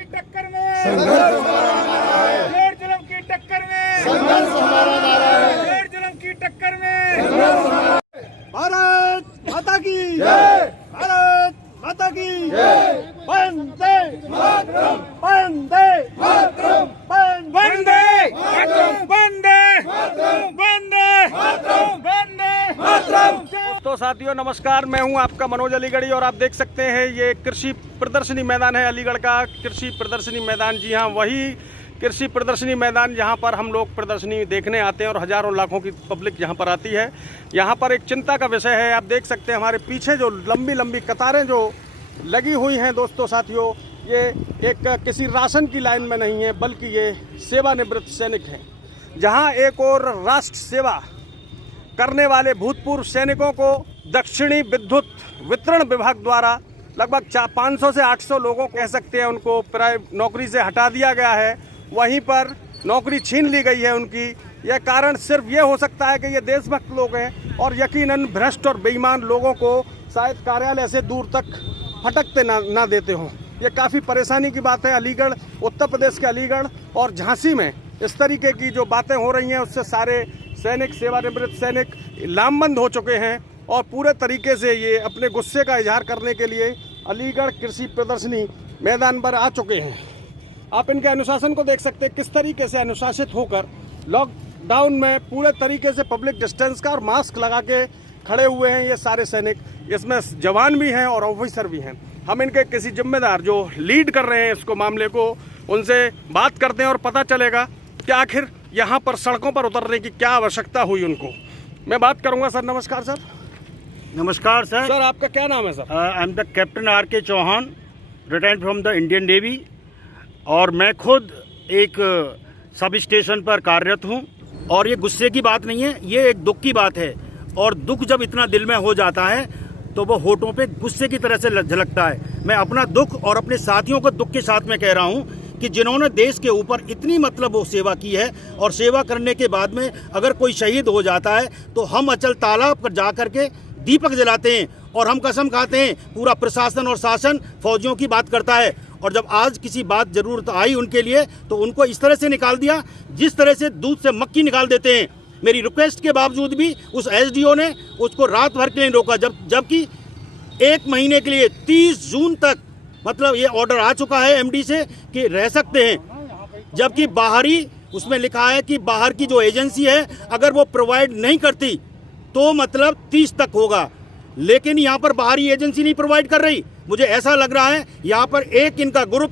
की टक्कर में संघर्ष हमारा नारा है। जेल जुल्म की टक्कर में संघर्ष हमारा नारा है। जेल जुल्म की टक्कर में संघर्ष हमारा। भारत माता की जय, भारत माता की जय। वंदे मातरम, वंदे मातरम, वंदे मातरम, वंदे मातरम, वंदे मातरम, वंदे मातरम। तो साथियों नमस्कार, मैं हूं आपका मनोज अलीगढ़ी और आप देख सकते हैं ये कृषि प्रदर्शनी मैदान है अलीगढ़ का कृषि प्रदर्शनी मैदान। जी हां, वही कृषि प्रदर्शनी मैदान जहां पर हम लोग प्रदर्शनी देखने आते हैं और हजारों लाखों की पब्लिक यहां पर आती है। यहां पर एक चिंता का विषय है, आप देख सकते हैं हमारे पीछे जो लंबी लंबी कतारें जो लगी हुई हैं दोस्तों साथियों, ये एक किसी राशन की लाइन में नहीं है बल्कि ये सेवानिवृत्त सैनिक हैं। जहां एक और राष्ट्र सेवा करने वाले भूतपूर्व सैनिकों को दक्षिणी विद्युत वितरण विभाग द्वारा लगभग 500 से 800 लोगों कह सकते हैं उनको नौकरी से हटा दिया गया है, वहीं पर नौकरी छीन ली गई है उनकी। यह कारण सिर्फ ये हो सकता है कि ये देशभक्त लोग हैं और यकीनन भ्रष्ट और बेईमान लोगों को शायद कार्यालय से दूर तक फटकते ना देते हों। ये काफ़ी परेशानी की बात है। अलीगढ़, उत्तर प्रदेश के अलीगढ़ और झांसी में इस तरीके की जो बातें हो रही हैं उससे सारे सैनिक, सेवानिवृत्त सैनिक लामबंद हो चुके हैं और पूरे तरीके से ये अपने गुस्से का इजहार करने के लिए अलीगढ़ कृषि प्रदर्शनी मैदान पर आ चुके हैं। आप इनके अनुशासन को देख सकते हैं, किस तरीके से अनुशासित होकर लॉकडाउन में पूरे तरीके से पब्लिक डिस्टेंस का और मास्क लगा के खड़े हुए हैं ये सारे सैनिक। इसमें जवान भी हैं और ऑफिसर भी हैं। हम इनके किसी जिम्मेदार जो लीड कर रहे हैं इसको मामले को, उनसे बात करते हैं और पता चलेगा कि आखिर यहाँ पर सड़कों पर उतरने की क्या आवश्यकता हुई उनको। मैं बात करूँगा। सर नमस्कार। सर नमस्कार सर। सर आपका क्या नाम है? Sir I am the captain R.K. Chauhan, retired from the Indian navy, और मैं खुद एक सब स्टेशन पर कार्यरत हूं। और ये गुस्से की बात नहीं है, ये एक दुख की बात है। और दुख जब इतना दिल में हो जाता है तो वो होठों पे गुस्से की तरह से झलकता है। मैं अपना दुख और अपने साथियों को दुख के साथ में कह रहा हूं कि जिन्होंने देश के ऊपर इतनी मतलब वो सेवा की है, और सेवा करने के बाद में अगर कोई शहीद हो जाता है तो हम अचल तालाब पर जा करके दीपक जलाते हैं और हम कसम खाते हैं। पूरा प्रशासन और शासन फौजियों की बात करता है, और जब आज किसी बात जरूरत आई उनके लिए तो उनको इस तरह से निकाल दिया जिस तरह से दूध से मक्खी निकाल देते हैं। मेरी रिक्वेस्ट के बावजूद भी उस SDO ने उसको रात भर के लिए रोका, जबकि 1 महीने के लिए 30 जून तक मतलब ये ऑर्डर आ चुका है MD से कि रह सकते हैं। जबकि बाहरी उसमें लिखा है कि बाहर की जो एजेंसी है अगर वो प्रोवाइड नहीं करती तो मतलब 30 तक होगा, लेकिन यहाँ पर बाहरी एजेंसी नहीं प्रोवाइड कर रही। मुझे ऐसा लग रहा है यहाँ पर एक इनका ग्रुप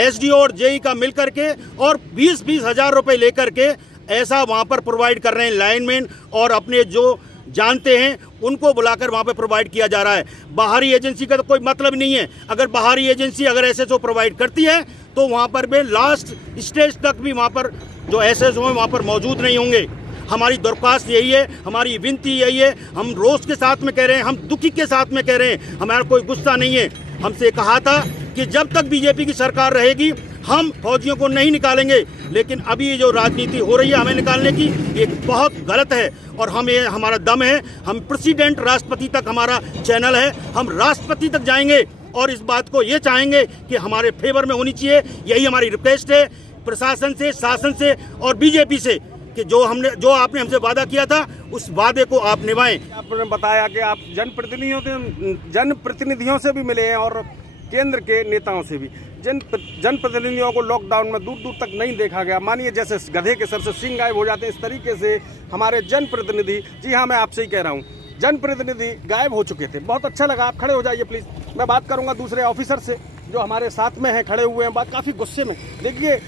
SDO और JE का मिल करके और 20-20 हज़ार रुपये लेकर के ऐसा वहाँ पर प्रोवाइड कर रहे हैं। लाइनमैन और अपने जो जानते हैं उनको बुलाकर वहाँ पे प्रोवाइड किया जा रहा है। बाहरी एजेंसी का तो कोई मतलब नहीं है। अगर बाहरी एजेंसी अगर SSO प्रोवाइड करती है तो वहाँ पर भी लास्ट स्टेज तक भी वहाँ पर जो SSO हैं वहाँ पर मौजूद नहीं होंगे। हमारी दरख्वास्त यही है, हमारी विनती यही है। हम रोष के साथ में कह रहे हैं, हम दुखी के साथ में कह रहे हैं, हमारा कोई गुस्सा नहीं है। हमसे कहा था कि जब तक BJP की सरकार रहेगी हम फौजियों को नहीं निकालेंगे, लेकिन अभी ये जो राजनीति हो रही है हमें निकालने की, ये बहुत गलत है। और हम ये हमारा दम है, हम प्रेसिडेंट राष्ट्रपति तक हमारा चैनल है, हम राष्ट्रपति तक जाएंगे और इस बात को ये चाहेंगे कि हमारे फेवर में होनी चाहिए। यही हमारी रिक्वेस्ट है प्रशासन से, शासन से और BJP से कि जो आपने हमसे वादा किया था उस वादे को आप निभाएं। आपने बताया कि आप जनप्रतिनिधियों से भी मिले हैं और केंद्र के नेताओं से भी। जनप्रतिनिधियों को लॉकडाउन में दूर दूर तक नहीं देखा गया। मानिए जैसे गधे के सर से सींग गायब हो जाते हैं, इस तरीके से हमारे जनप्रतिनिधि, जी हाँ मैं आपसे ही कह रहा हूँ, जनप्रतिनिधि गायब हो चुके थे। बहुत अच्छा लगा। आप खड़े हो जाइए प्लीज़। मैं बात करूँगा दूसरे ऑफिसर से जो हमारे साथ में हैं, खड़े हुए हैं, बात काफ़ी गुस्से में। देखिए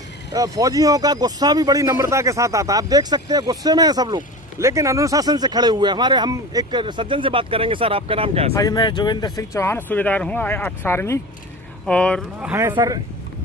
फौजियों का गुस्सा भी बड़ी नम्रता के साथ आता है। आप देख सकते हैं गुस्से में है सब लोग, लेकिन अनुशासन से खड़े हुए हैं। हम एक सज्जन से बात करेंगे। सर आपका नाम क्या है? भाई मैं जोगिंदर सिंह चौहान, सूबेदार हूँ आर्मी। और हमें सर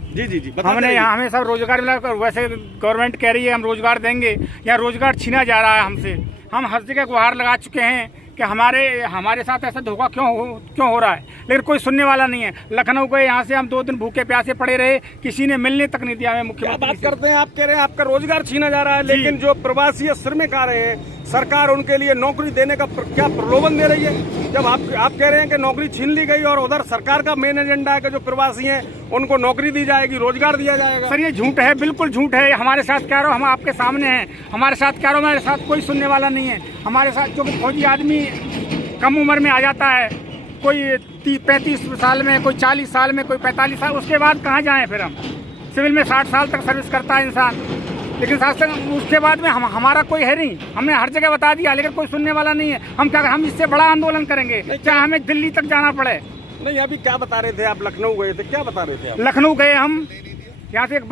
जी हमने यहाँ हमें सब रोजगार मिला। वैसे गवर्नमेंट कह रही है हम रोजगार देंगे, यहाँ रोजगार छीना जा रहा है हमसे। हम हर जगह गुहार लगा चुके हैं कि हमारे साथ ऐसा धोखा क्यों हो रहा है, लेकिन कोई सुनने वाला नहीं है। लखनऊ गए, यहाँ से हम 2 दिन भूखे प्यासे पड़े रहे, किसी ने मिलने तक नहीं दिया हमें। मुख्यमंत्री बात करते हैं, आप कह रहे हैं आपका रोजगार छीना जा रहा है, लेकिन जो प्रवासी श्रमिक आ रहे हैं, सरकार उनके लिए नौकरी देने का क्या प्रलोभन दे रही है? जब आप कह रहे हैं कि नौकरी छीन ली गई और उधर सरकार का मेन एजेंडा है कि जो प्रवासी हैं उनको नौकरी दी जाएगी, रोजगार दिया जाएगा। सर ये झूठ है, बिल्कुल झूठ है। हमारे साथ क्या रहो, हम आपके सामने हैं। हमारे साथ क्या रहो, हमारे साथ कोई सुनने वाला नहीं है। हमारे साथ जो फौजी आदमी कम उम्र में आ जाता है, कोई 35 साल में, कोई 40 साल में, कोई 45 साल, उसके बाद कहाँ जाएं फिर हम? सिविल में 60 साल तक सर्विस करता है इंसान, लेकिन साथ साथ उसके बाद में हमारा कोई है नहीं। हमने हर जगह बता दिया, लेकिन कोई सुनने वाला नहीं है। हम इससे बड़ा आंदोलन करेंगे, चाहे हमें दिल्ली तक जाना पड़े। नहीं, अभी क्या बता रहे थे आप? लखनऊ गए थे, क्या बता रहे थे आप? लखनऊ गए हम, यहाँ से एक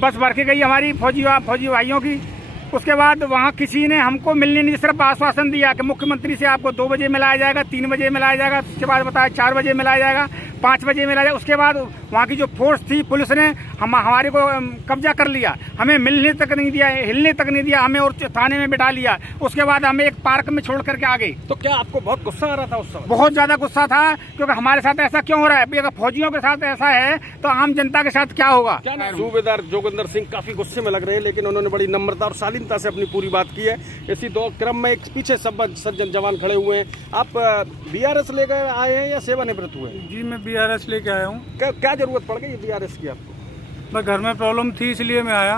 बस भर के गई हमारी फौजी भाइयों की। उसके बाद वहाँ किसी ने हमको मिलने नहीं, सिर्फ आश्वासन दिया कि मुख्यमंत्री से आपको 2 बजे मिलाया जाएगा, 3 बजे मिलाया जाएगा। उसके बाद बताया 4 बजे मिलाया जाएगा, 5 बजे मिलाया जाएगा। उसके बाद वहाँ की जो फोर्स थी, पुलिस ने हमारे को कब्जा कर लिया, हमें मिलने तक नहीं दिया, हिलने तक नहीं दिया, हमें और थाने में बिठा लिया। उसके बाद हमें एक पार्क में छोड़ करके आ गई। तो क्या आपको बहुत गुस्सा आ रहा था उस समय? बहुत ज़्यादा गुस्सा था, क्योंकि हमारे साथ ऐसा क्यों हो रहा है? अभी अगर फौजियों के साथ ऐसा है तो आम जनता के साथ क्या होगा? सूबेदार जोगिंदर सिंह काफी गुस्से में लग रहे हैं, लेकिन उन्होंने बड़ी नम्रता और शालीनता से अपनी पूरी बात की है। इसी दो क्रम में एक पीछे सब सज्जन जवान खड़े हुए हैं। आप बीआरएस लेकर आए हैं या सेवानिवृत्त हुए? जी मैं बीआरएस लेके आया हूँ। क्या जरूरत पड़ गई बीआरएस की आपको? मैं घर में प्रॉब्लम थी इसलिए मैं आया।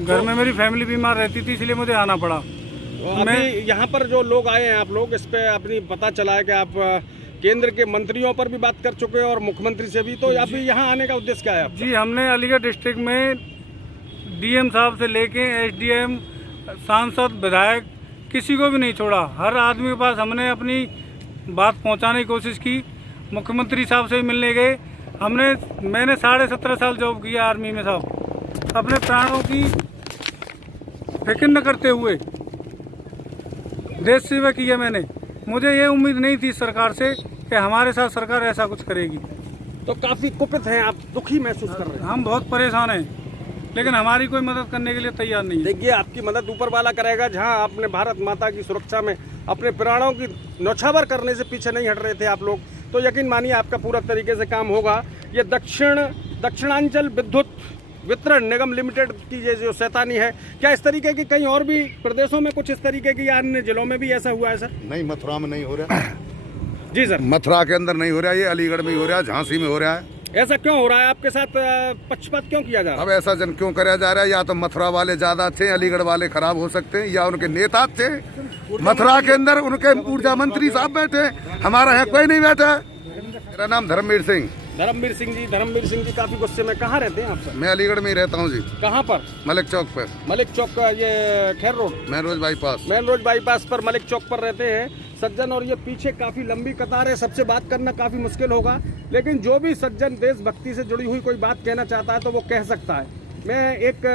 घर में मेरी फैमिली बीमार रहती थी, इसलिए मुझे आना पड़ा। अभी यहाँ पर जो लोग आए हैं, आप लोग इस पे अपनी पता चला है कि आप केंद्र के मंत्रियों पर भी बात कर चुके हैं और मुख्यमंत्री से भी, तो अभी यहाँ आने का उद्देश्य क्या है आपका? जी हमने अलीगढ़ डिस्ट्रिक्ट में डीएम साहब से लेके एसडीएम, सांसद, विधायक किसी को भी नहीं छोड़ा। हर आदमी के पास हमने अपनी बात पहुंचाने की कोशिश की। मुख्यमंत्री साहब से मिलने गए। मैंने 17.5 साल जॉब किया आर्मी में साहब। अपने प्राणों की फिक्र न करते हुए देश सेवा किया मैंने। मुझे ये उम्मीद नहीं थी सरकार से कि हमारे साथ सरकार ऐसा कुछ करेगी। तो काफी कुपित हैं आप, दुखी महसूस कर रहे हैं? हम बहुत परेशान हैं, लेकिन हमारी कोई मदद करने के लिए तैयार नहीं है। देखिए, आपकी मदद ऊपर वाला करेगा। जहां आपने भारत माता की सुरक्षा में अपने प्राणों की न्यौछावर करने से पीछे नहीं हट रहे थे आप लोग, तो यकीन मानिए आपका पूरा तरीके से काम होगा। ये दक्षिणांचल विद्युत वितरण निगम लिमिटेड की ये जो शैतानी है, क्या इस तरीके की कहीं और भी प्रदेशों में कुछ इस तरीके की, अन्य जिलों में भी ऐसा हुआ है सर? नहीं, मथुरा में नहीं हो रहा। जी सर, मथुरा के अंदर नहीं हो रहा, ये अलीगढ़ में ही हो रहा है, झांसी में हो रहा है। ऐसा क्यों हो रहा है? आपके साथ पक्षपात क्यों किया जा रहा है? अब ऐसा जन क्यों कराया जा रहा है? या तो मथुरा वाले ज्यादा अच्छे, अलीगढ़ वाले खराब हो सकते हैं, या उनके नेता अच्छे। मथुरा के अंदर उनके ऊर्जा मंत्री साहब बैठे, हमारा यहाँ कोई नहीं बैठा। मेरा नाम धर्मवीर सिंह। धर्मवीर सिंह जी काफी गुस्से में। कहाँ रहते हैं आप सर? मैं अलीगढ़ में ही रहता हूँ जी। कहाँ पर? मलिक चौक पर। मलिक चौक का ये खैर रोड, मेन रोड बाईपास पर मलिक चौक पर रहते हैं सज्जन। और ये पीछे काफी लंबी कतार है, सबसे बात करना काफी मुश्किल होगा, लेकिन जो भी सज्जन देशभक्ति से जुड़ी हुई कोई बात कहना चाहता है तो वो कह सकता है। मैं एक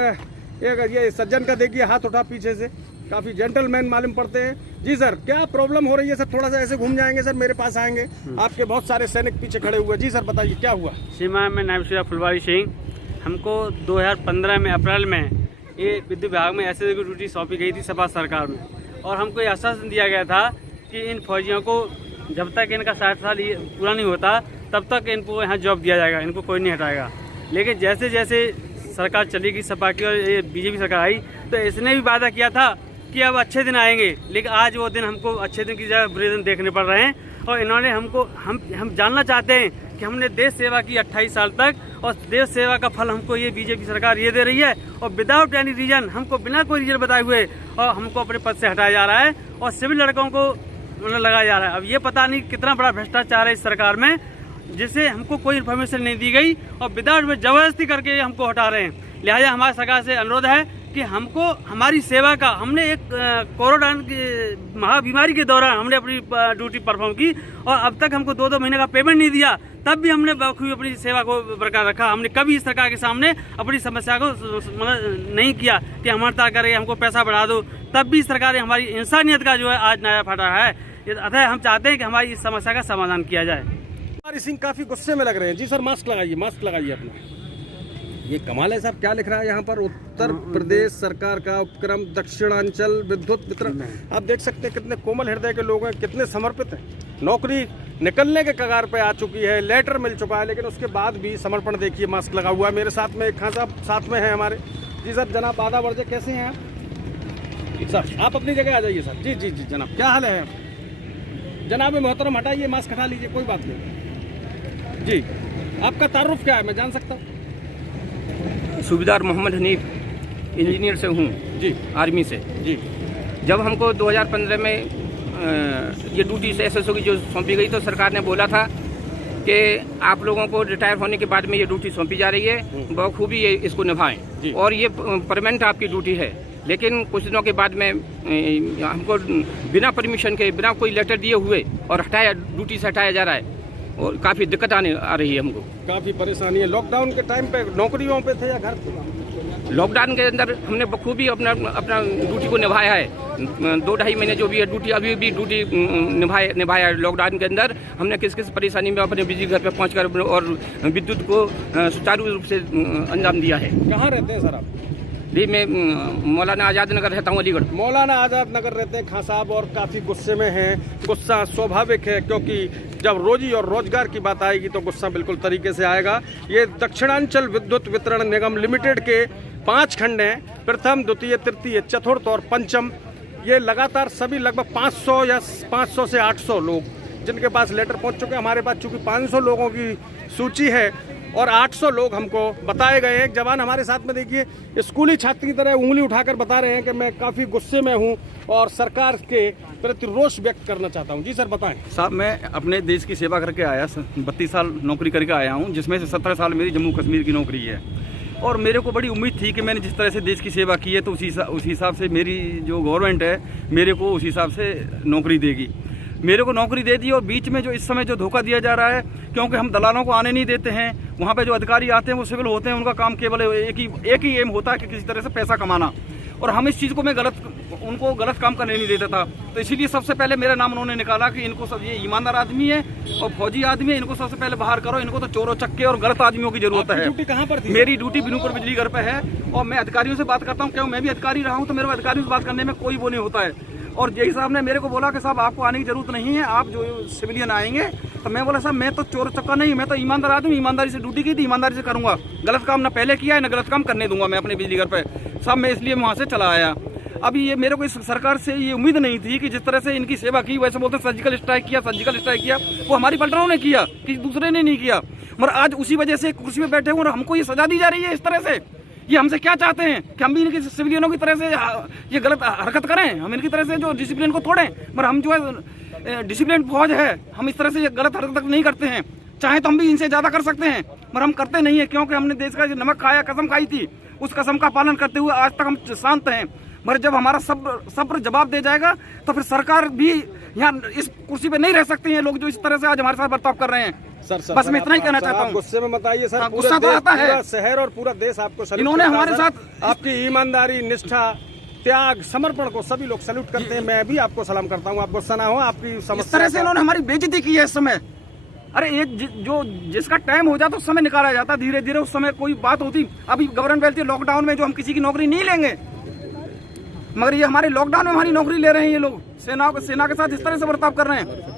ये सज्जन का देखिए हाथ उठा पीछे से, काफी जेंटलमैन मालूम पड़ते हैं। जी सर, क्या प्रॉब्लम हो रही है सर? थोड़ा सा ऐसे घूम जाएंगे सर, मेरे पास आएंगे। आपके बहुत सारे सैनिक पीछे खड़े हुए। जी सर, बताइए क्या हुआ? सीमा में नायब सूबेदार फुलवारी सिंह। हमको 2015 में अप्रैल में ये विद्युत विभाग में ऐसे की ड्यूटी सौंपी गई थी सपा सरकार में, और हमको ये आश्वासन दिया गया था कि इन फौजियों को जब तक इनका 60 साल पूरा नहीं होता तब तक इनको यहाँ जॉब दिया जाएगा, इनको कोई नहीं हटाएगा। लेकिन जैसे जैसे सरकार चली गई सपा की और ये बीजेपी सरकार आई, तो इसने भी वादा किया था कि अब अच्छे दिन आएंगे, लेकिन आज वो दिन हमको अच्छे दिन की जगह बुरे दिन देखने पड़ रहे हैं। और इन्होंने हम जानना चाहते हैं कि हमने देश सेवा की 28 साल तक, और देश सेवा का फल हमको ये बीजेपी सरकार ये दे रही है, और विदाउट एनी रीजन, हमको बिना कोई रीजन बताए हुए और हमको अपने पद से हटाया जा रहा है, और सिविल लड़कों को लगाया जा रहा है। अब ये पता नहीं कितना बड़ा भ्रष्टाचार है इस सरकार में, जिससे हमको कोई इन्फॉर्मेशन नहीं दी गई और विदाउट में जबरदस्ती करके हमको हटा रहे हैं। लिहाजा हमारी सरकार से अनुरोध है कि हमको हमारी सेवा का, हमने एक कोरोना की महाबीमारी के दौरान हमने अपनी ड्यूटी परफॉर्म की, और अब तक हमको 2-2 महीने का पेमेंट नहीं दिया, तब भी हमने बखूबी अपनी सेवा को बरकरार रखा। हमने कभी इस सरकार के सामने अपनी समस्या को मतलब नहीं किया कि हमारा करे, हमको पैसा बढ़ा दो, तब भी सरकार ने हमारी इंसानियत का जो है आज नया फटा है। अतः हम चाहते हैं कि हमारी इस समस्या का समाधान किया जाए। फुलवारी सिंह काफी गुस्से में लग रहे हैं। जी सर, मास्क लगाइए अपना। ये कमाल है साहब, क्या लिख रहा है यहाँ पर? उत्तर प्रदेश सरकार का उपक्रम दक्षिणांचल विद्युत वितरण। आप देख सकते हैं कितने कोमल हृदय के लोग हैं, कितने समर्पित हैं। नौकरी निकलने के कगार पे आ चुकी है, लेटर मिल चुका है, लेकिन उसके बाद भी समर्पण देखिए, मास्क लगा हुआ है। मेरे साथ में एक खान साहब साथ में है हमारे। जी सर, जनाब आदा वर्जे, कैसे हैं आप? सर आप अपनी जगह आ जाइए सर। जी जी जी जनाब, क्या हाल है जनाब? मोहतरम हटाइए, मास्क हटा लीजिए, कोई बात नहीं। जी आपका तारुफ क्या है, मैं जान सकता हूँ? सूबेदार मोहम्मद हनीफ, इंजीनियर से हूँ जी, आर्मी से। जी जब हमको 2015 में ये ड्यूटी से SSO की जो सौंपी गई तो सरकार ने बोला था कि आप लोगों को रिटायर होने के बाद में ये ड्यूटी सौंपी जा रही है, बखूबी ये इसको निभाएं और ये परमानेंट आपकी ड्यूटी है। लेकिन कुछ दिनों के बाद में हमको बिना परमिशन के, बिना कोई लेटर दिए हुए और ड्यूटी से हटाया जा रहा है और काफ़ी दिक्कत आ रही है हमको। काफ़ी परेशानी है। लॉकडाउन के टाइम पे नौकरियों पे थे या घर पे? लॉकडाउन के अंदर हमने बखूबी अपना ड्यूटी को निभाया है। 2-2.5 महीने जो भी है ड्यूटी, अभी भी ड्यूटी निभाया है। लॉकडाउन के अंदर हमने किस किस परेशानी में अपने बिजली घर पे पहुंचकर और विद्युत को सुचारू रूप से अंजाम दिया है। कहाँ रहते हैं सर आप? जी मैं मौलाना आज़ाद नगर रहता हूँ, अलीगढ़। मौलाना आज़ाद नगर रहते हैं खां साहब, और काफ़ी गुस्से में हैं। गुस्सा स्वाभाविक है, क्योंकि जब रोजी और रोजगार की बात आएगी तो गुस्सा बिल्कुल तरीके से आएगा। ये दक्षिणांचल विद्युत वितरण निगम लिमिटेड के 5 खंड हैं, प्रथम, द्वितीय, तृतीय, चतुर्थ और पंचम। ये लगातार सभी लगभग 500 या 500 से 800 लोग जिनके पास लेटर पहुंच चुके हैं। हमारे पास चूँकि 500 लोगों की सूची है और 800 लोग हमको बताए गए हैं। एक जवान हमारे साथ में, देखिए, स्कूली छात्र की तरह उंगली उठाकर बता रहे हैं कि मैं काफ़ी गुस्से में हूं और सरकार के प्रति रोष व्यक्त करना चाहता हूं। जी सर बताएं। साहब मैं अपने देश की सेवा करके आया, 32 साल नौकरी करके आया हूं, जिसमें से 17 साल मेरी जम्मू कश्मीर की नौकरी है। और मेरे को बड़ी उम्मीद थी कि मैंने जिस तरह से देश की सेवा की है तो उसी हिसाब से मेरी जो गवर्नमेंट है मेरे को उस हिसाब से नौकरी देगी। मेरे को नौकरी दे दी और बीच में जो इस समय जो धोखा दिया जा रहा है, क्योंकि हम दलालों को आने नहीं देते हैं, वहाँ पे जो अधिकारी आते हैं वो सिविल होते हैं, उनका काम केवल एक ही एम होता है कि किसी तरह से पैसा कमाना। और हम इस चीज़ को उनको गलत काम करने नहीं देता था। तो इसीलिए सबसे पहले मेरा नाम उन्होंने निकाला कि इनको सब, ये ईमानदार आदमी है और फौजी आदमी है, इनको सबसे पहले बाहर करो। इनको तो चोरों चक्के और गलत आदमियों की जरूरत है। ड्यूटी कहाँ पर थी? मेरी ड्यूटी बिनूपुर बिजली घर पे है और मैं अधिकारियों से बात करता हूँ, क्यों मैं भी अधिकारी रहा हूँ, तो मेरे को अधिकारियों से बात करने में कोई वो नहीं होता है। और जेई साहब ने मेरे को बोला कि साहब आपको आने की जरूरत नहीं है, आप जो सिविलियन आएंगे। तो मैं बोला साहब मैं तो चोर चक्का नहीं, मैं तो ईमानदार आदमी, ईमानदारी से ड्यूटी की थी, ईमानदारी से करूंगा। गलत काम ना पहले किया है ना गलत काम करने दूंगा मैं अपने बिजली घर पे। साहब मैं इसलिए वहाँ से चला आया। अभी ये मेरे को इस सरकार से ये उम्मीद नहीं थी कि जिस तरह से इनकी सेवा की, वैसे बोलते हैं सर्जिकल स्ट्राइक किया, वो हमारी पलटनों ने किया, किसी दूसरे ने नहीं किया। मगर आज उसी वजह से कुर्सी पे बैठे हुए और हमको ये सजा दी जा रही है इस तरह से। ये हमसे क्या चाहते हैं कि हम भी इनकी सिविलियनों की तरह से ये गलत हरकत करें, हम इनकी तरह से जो डिसिप्लिन को तोड़ें। मगर हम जो है डिसिप्लिन फौज है, हम इस तरह से ये गलत हरकत नहीं करते हैं। चाहे तो हम भी इनसे ज़्यादा कर सकते हैं, मगर हम करते नहीं है, क्योंकि हमने देश का जो नमक खाया, कसम खाई थी, उस कसम का पालन करते हुए आज तक हम शांत हैं। मगर जब हमारा सब्र जवाब दे जाएगा तो फिर सरकार भी यहाँ इस कुर्सी पे नहीं रह सकती है। लोग जो इस तरह से आज हमारे साथ बर्ताव कर रहे हैं, बस मैं इतना ही कहना चाहता हूँ। गुस्से में मत आइए सर, गुस्सा तो आता है। पूरा शहर और पूरा देश आपको सैल्यूट इन्होंने करता है हमारे सर। साथ आपकी ईमानदारी, निष्ठा, त्याग, समर्पण को सभी लोग सैल्यूट करते हैं। मैं भी आपको सलाम करता हूँ। आप गुस्सा ना हो, आपकी इस तरह से इन्होंने हमारी बेइज्जती की है इस समय। अरे एक जो जिसका टाइम हो जाता उस समय निकाला जाता, धीरे धीरे उस समय कोई बात होती। अभी गवर्नमेंट बोलती है लॉकडाउन में जो हम किसी की नौकरी नहीं लेंगे, मगर ये हमारे लॉकडाउन में हमारी नौकरी ले रहे हैं। ये लोग सेना के साथ इस तरह से बर्ताव कर रहे हैं।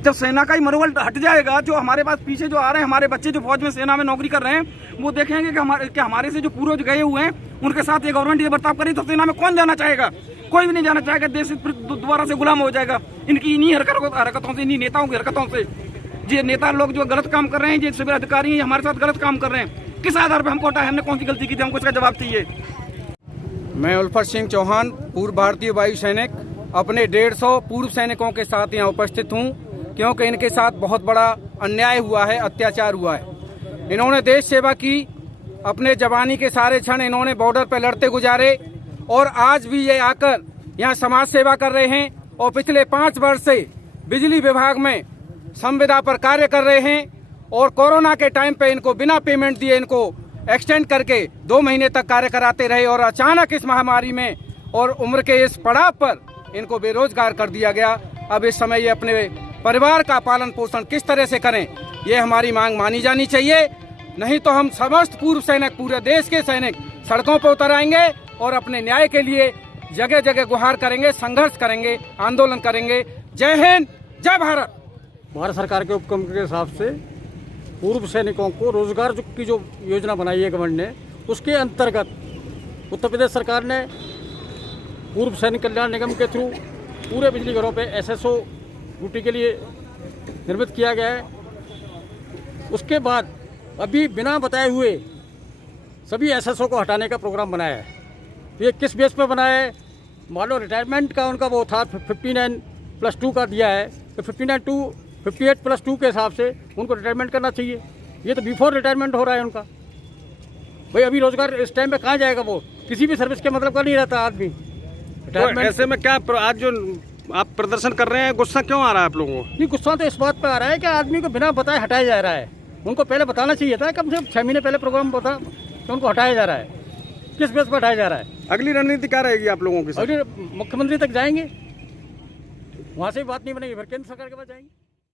जब सेना का ही मनोबल हट जाएगा, जो हमारे पास पीछे जो आ रहे हैं हमारे बच्चे जो फौज में सेना में नौकरी कर रहे हैं, वो देखेंगे कि हमारे से जो पूर्वज गए हुए हैं उनके साथ ये गवर्नमेंट ये बर्ताव करी, तो सेना में कौन जाना चाहेगा? कोई भी नहीं जाना चाहेगा। देश दोबारा से गुलाम हो जाएगा इनकी इन्हीं हरकतों से, इन्हीं नेताओं की हरकतों से। ये नेता लोग जो गलत काम कर रहे हैं, ये सिविल अधिकारी हैं, हमारे साथ गलत काम कर रहे हैं। किस आधार पर हमको हटाए? हमने कौन सी गलती की थी? हमको इसका जवाब चाहिए। मैं उल्फत सिंह चौहान, पूर्व भारतीय वायु सैनिक, अपने 150 पूर्व सैनिकों के साथ यहाँ उपस्थित हूँ, क्योंकि इनके साथ बहुत बड़ा अन्याय हुआ है, अत्याचार हुआ है। इन्होंने देश सेवा की, अपने जवानी के सारे क्षण इन्होंने बॉर्डर पर लड़ते गुजारे और आज भी ये आकर यहाँ समाज सेवा कर रहे हैं और पिछले 5 वर्ष से बिजली विभाग में संविदा पर कार्य कर रहे हैं। और कोरोना के टाइम पे इनको बिना पेमेंट दिए इनको एक्सटेंड करके 2 महीने तक कार्य कराते रहे और अचानक इस महामारी में और उम्र के इस पड़ाव पर इनको बेरोजगार कर दिया गया। अब इस समय ये अपने परिवार का पालन पोषण किस तरह से करें, ये हमारी मांग मानी जानी चाहिए। नहीं तो हम समस्त पूर्व सैनिक, पूरे देश के सैनिक सड़कों पर उतर आएंगे और अपने न्याय के लिए जगह जगह गुहार करेंगे, संघर्ष करेंगे, आंदोलन करेंगे। जय हिंद, जय भारत। भारत सरकार के उपक्रम के हिसाब से पूर्व सैनिकों को रोजगार की जो योजना बनाई है गवर्नमेंट ने, उसके अंतर्गत उत्तर प्रदेश सरकार ने पूर्व सैनिक कल्याण निगम के थ्रू पूरे बिजली घरों पे SSO ड्यूटी के लिए निर्मित किया गया है। उसके बाद अभी बिना बताए हुए सभी SSO को हटाने का प्रोग्राम बनाया है। तो ये किस बेस पर बनाया है? मान लो रिटायरमेंट का उनका वो था 59+2 का दिया है, तो 58+2 के हिसाब से उनको रिटायरमेंट करना चाहिए। ये तो बिफोर रिटायरमेंट हो रहा है उनका। भाई अभी रोजगार इस टाइम पे कहाँ जाएगा? वो किसी भी सर्विस के मतलब का नहीं रहता आदमी। तो ऐसे में क्या आज जो आप प्रदर्शन कर रहे हैं, गुस्सा क्यों आ रहा है आप लोगों को? नहीं, गुस्सा तो इस बात पे आ रहा है कि आदमी को बिना बताए हटाया जा रहा है। उनको पहले बताना चाहिए था, कम से कम 6 महीने पहले प्रोग्राम बता कि उनको हटाया जा रहा है। किस बेस पर हटाया जा रहा है? अगली रणनीति क्या रहेगी आप लोगों की? अगली मुख्यमंत्री तक जाएंगे, वहाँ से भी बात नहीं बनेगी, फिर केंद्र सरकार के पास जाएंगे।